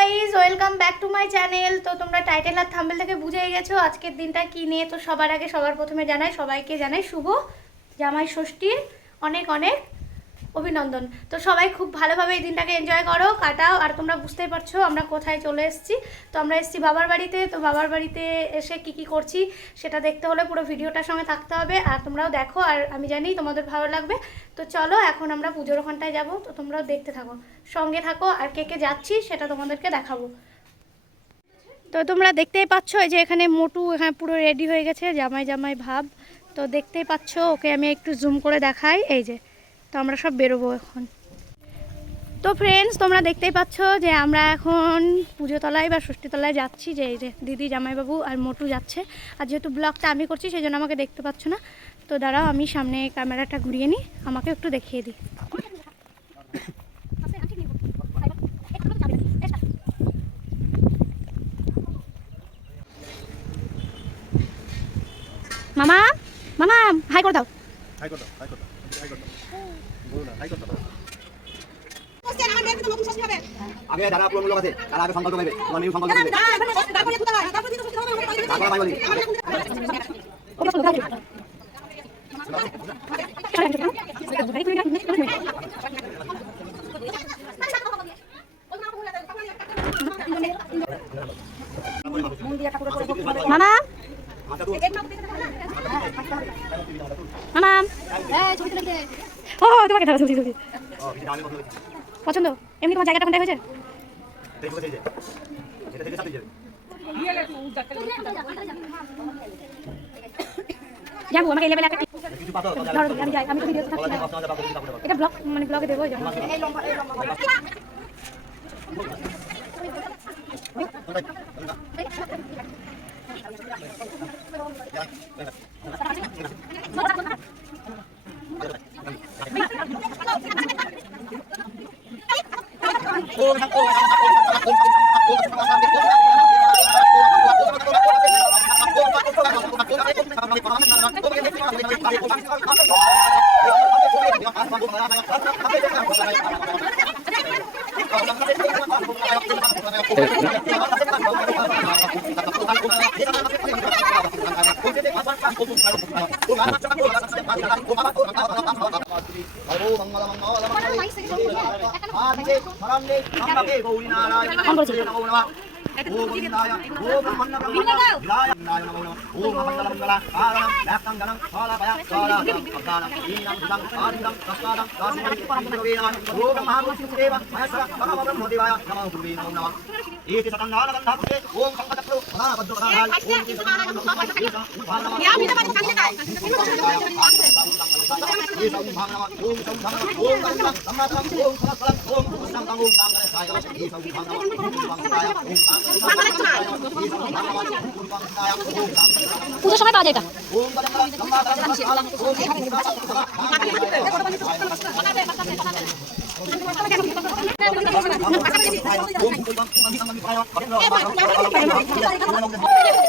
Guys welcome back to my channel তো তোমরা title আর thumbnail থেকে বুঝেই গেছো আজকের দিনটা কী নিয়ে। তো সবার আগে সবার প্রথমে জানাই, সবাইকে জানাই শুভ জামাই ষষ্ঠীর অনেক অনেক অভিনন্দন। তো সবাই খুব ভালোভাবে এই দিনটাকে এনজয় করো, কাটাও। আর তোমরা বুঝতেই পারছ, আমরা কোথায় চলে এসেছি। তো আমরা এসেছি বাবার বাড়িতে। তো বাবার বাড়িতে এসে কি কি করছি সেটা দেখতে হলে পুরো ভিডিওটার সঙ্গে থাকতে হবে। আর তোমরাও দেখো, আর আমি জানি তোমাদের ভালো লাগবে। তো চলো, এখন আমরা পুজোর ওখানটায় যাব। তো তোমরাও দেখতে থাকো, সঙ্গে থাকো। আর কে কে যাচ্ছি সেটা তোমাদেরকে দেখাবো। তো তোমরা দেখতেই পাচ্ছ, এই যে এখানে মোটু এখানে পুরো রেডি হয়ে গেছে, জামাই জামাই ভাব। তো দেখতেই পাচ্ছ, ওকে আমি একটু জুম করে দেখাই। এই যে তো আমরা সব বেরোবো এখন। তো ফ্রেন্ডস তোমরা দেখতেই পাচ্ছ যে আমরা এখন পুজোতলায় বা ষষ্ঠীতলায় যাচ্ছি, যে যে দিদি, জামাইবাবু আর মোটু যাচ্ছে। আর যেহেতু ব্লগটা আমি করছি সেই জন্য আমাকে দেখতে পাচ্ছ না। তো দাঁড়াও, আমি সামনে ক্যামেরাটা ঘুরিয়ে নিই, আমাকে একটু দেখিয়ে দিই। মামা মামা, হাই করে দাও। হাই করো করো হাই করো না হাই করো আগে যারা পুরো লোক আছে তারা আগে সংকল্প নেবে। তোমার নিউ সংকল্প নেবে। তারপর আমি বলি। মামা? মামা? ও ছবি ছবি ও কিছু দামি কথা বলছি পছন্দ? এমনি তোমার জায়গাটা কোনটা হয়েছে? যাবে, আমাকে লেভেলে একটা ধরো, আমি যাই, আমি তো ভিডিও এটা ব্লগ মানে ব্লগে দেবো এই Oh, my God. জন্য। পুজোর সময় পাওয়া যায় এটা। ওম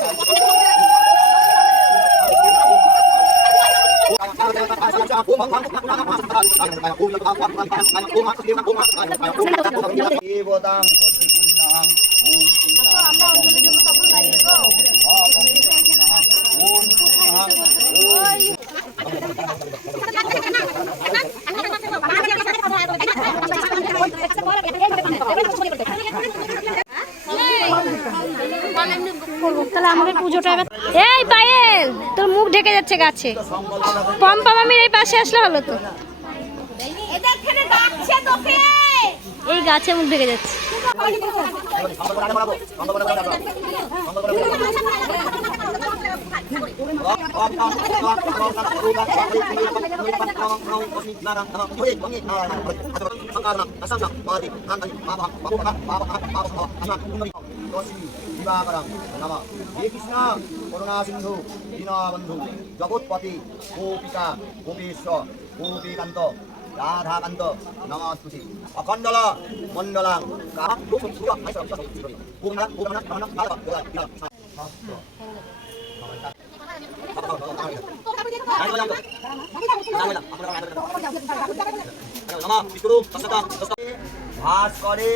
তাহলে আমাদের পুজোটা এবার এই পায়েল তোর মুখ ঢেকে যাচ্ছে গাছে। পম্পা মামির এই পাশে আসলে হলো তো। এই গাছে মুখ ঢেকে যাচ্ছে। করুণাসিন্ধু দীনবন্ধু জগৎপতি গোপিকা গোপেশ্বর গোপীকান্ত রাধাকান্ত নমস্তুতি অখণ্ডল মণ্ডলাং ভাস করে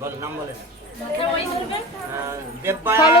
বল নাম বলেন ফলও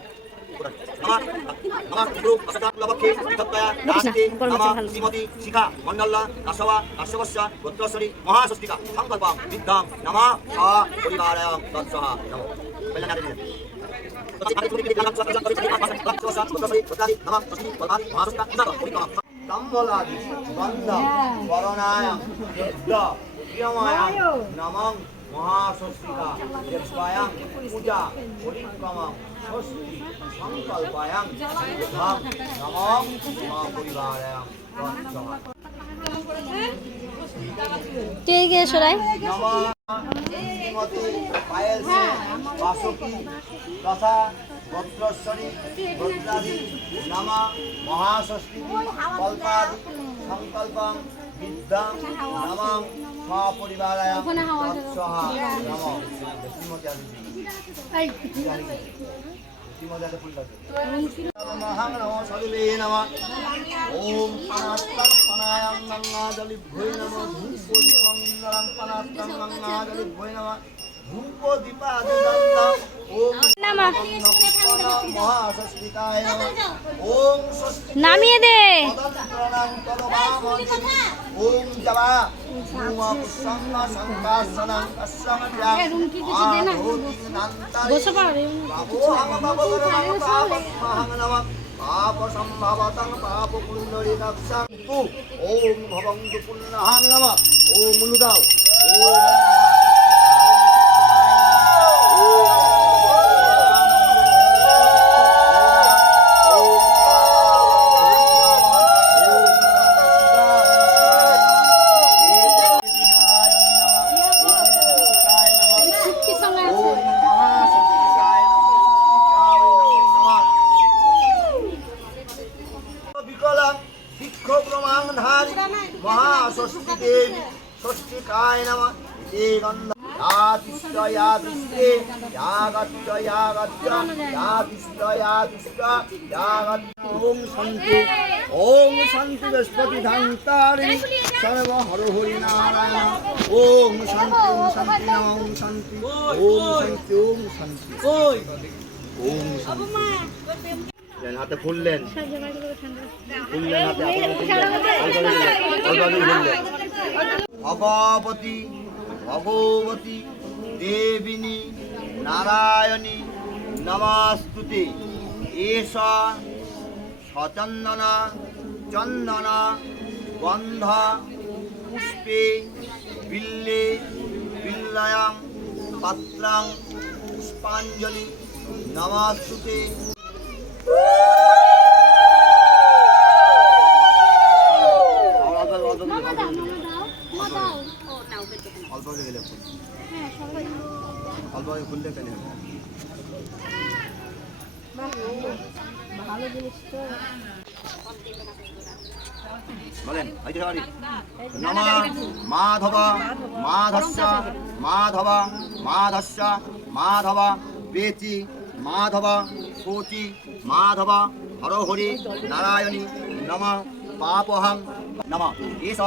আমার আমার গুরু অষ্টালবক্ষে পৃথক্তয়া নাস্তি নামা শ্রীমতী শিখা মণ্ডল্লা কাশ্যবা কাশ্যবস্য গোত্রস্বরী মহাষষ্ঠিকা সংকল্প বিদ্যাং নামা সা পরিবারায় তৎসহা নমো মহাষষ্ঠিকা পূজা পরিক্রমং ষষ্ঠী সংকল্পায়াং ধাম নমং মহাপরিবারায়াং তৎসহা তুই এগিয়ে সরাই নমঃ শ্রীমতী পায়েল সেন বাসুকি তথা গোত্রস্বরী গোত্রাদি নমা মহাষষ্ঠী কল্পাদি সংকল্পং বিদ্যাং নমঃ। সপরিবারায় তৎসহা নমঃ শ্রীমতী আদি শ্রীমতী আদি ফুল নমঃ। নমঃ সর্বে নমঃ। ওম ধূপদীপং ইন্দ্রাং পানাত্তং গঙ্গাজলিভ্যৈ নমঃ। ওম ওম ষষ্ঠী নামিয়ে দে। ওম জবা পাপ সম্ভবতং পাপ পুণ্ডরী দক্ষন্তু ওম ভবন্তু পুণ্যহং নমঃ ওম মুলুদাও ওম বিকলং শিক্ষ প্রমাণ ধারি মহাষষ্ঠী দেবী ষষ্ঠিকায় নম এ গন্ধ या तिष्ठ या तिष्ठे या गच्छ या गच्छ या तिष्ठ या तिष्ठ या गच्छ ॐ शान्ति ॐ शान्ति बृहस्पति धान्तारिणि सर्व हर हरि नारायण ॐ शान्ति ॐ शान्ति नम ॐ शान्ति ॐ शान्ति ॐ शान्ति ॐ शान्ति দেন, হাতে ফুললেন ফুললেন ভগবতী ভগবতী দেবিনী, নারায়ণী, নমাস্তুতে। এষ, সচন্দনা, চন্দনা, গন্ধ, পুষ্পে, বিল্লে বিল্লায়াং পাত্রাং, পুষ্পাঞ্জলি। নমাস্তুতে। অল্প করে গেলে ফুল অল্প করে খুললে কেন বলেন হইতে পারি নমা মাধব মাধস্য মাধব মাধস্য মাধব বেচি মাধব শোচি মাধব হরহরি নারায়ণী নম পাপহং নম এষ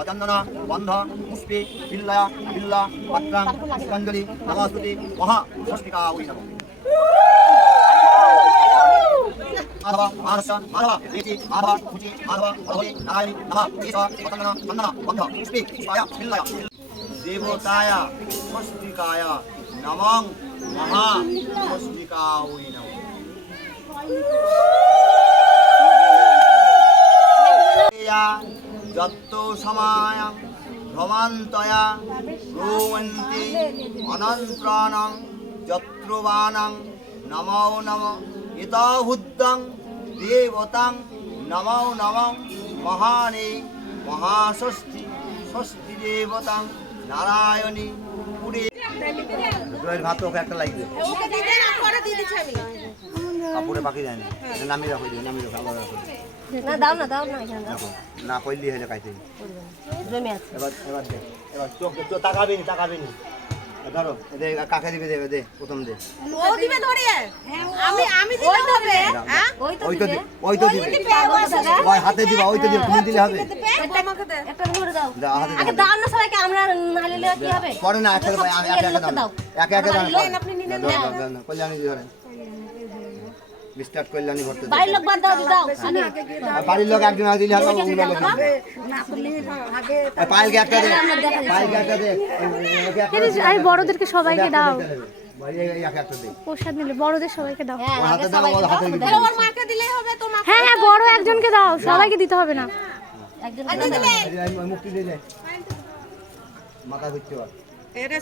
অচন্দন বন্ধ পুষ্পে বিল্লা বিল্লা পাত্রাং পুষ্পাঞ্জলি নমস্তুতি মহা ষষ্ঠিকা ওই নম মাধব মানস্য মাধব বেচি মাধব কুচি মাধব হরহরি নারায়ণী নম এষ অচন্দন চন্দন বন্ধ বিল্লায় মহা ষষ্ঠিকা ওই या যত্ত সমায়াং ভ্রমান্তয়া ব্রুবন্তি অনন্ত্রাণং যত্রবাণং নমো নম ইতহুদ্ধং দেবতাং নমো নম মহানে মহাষষ্ঠী ষষ্ঠী দেবতাং নারায়ণী পুরী ভাত ওকে একটা লাগবে কাপড়ে বাকি যায় না। নামিয়ে রাখো নামিয়ে রাখো আবার রাখো না দাও না দাও না এখানে দাও। না করলি হলে জমে আছে। এবার এবার দে এবার চোখ চোখ তাকাবি নি তাকাবি নি ধরো দে কাকে দিবে দে দে প্রথম দে। ও দিবে আমি আমি দিতে হবে। হ্যাঁ? ওই তো দিবে ওই তো দিবে। ওই হাতে দিবা ওই তো দিবে তুমি দিলে হবে। আমাকে দে। একটা ধরে দাও। দাও, হাতে আগে দাও। দাও না সবাইকে আমরা না নিলে কি হবে? পরে না একসাথে পাই আমি একা একা দাও। একা একা আপনি নিলেন। কল্যাণী ধরেন বিস্টার্ট কল্যাণী ভরতে দাও। বাড়ির লোক বাদ দাও বাড়ির লোক একজন আগে দিলে হবে অন্য লোক দিবে। আর পায়েলকে একটা দে পায়েলকে একটা দে দে। বড়দেরকে সবাইকে দাও এই- এই একা একটা প্রসাদ নিলে বড়দের সবাইকে দাও হ্যাঁ ওর মাকে দিলেই হবে হ্যাঁ হ্যাঁ বড় একজনকে দাও সবাইকে দিতে হবে না মুক্তি মাথা ঘুরতে পার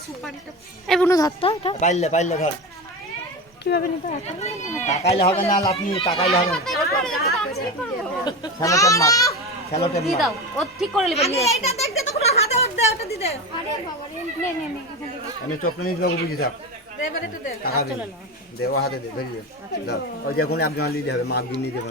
সুপারিটা এই বুনু ধর তো এটা পাইলে পাইলে ধর কীভাবে নিতে টাকাইলে হবে না আপনি টাকাইলে হবে না। দিয়ে দাও ও ঠিক করে নেবে নিয়ে এটা দেখতে তখন হাতে ওর দে। ওটা আমি নিয়ে যাব হাতে দে দাও। ওই যে লিতে হবে মা দেখো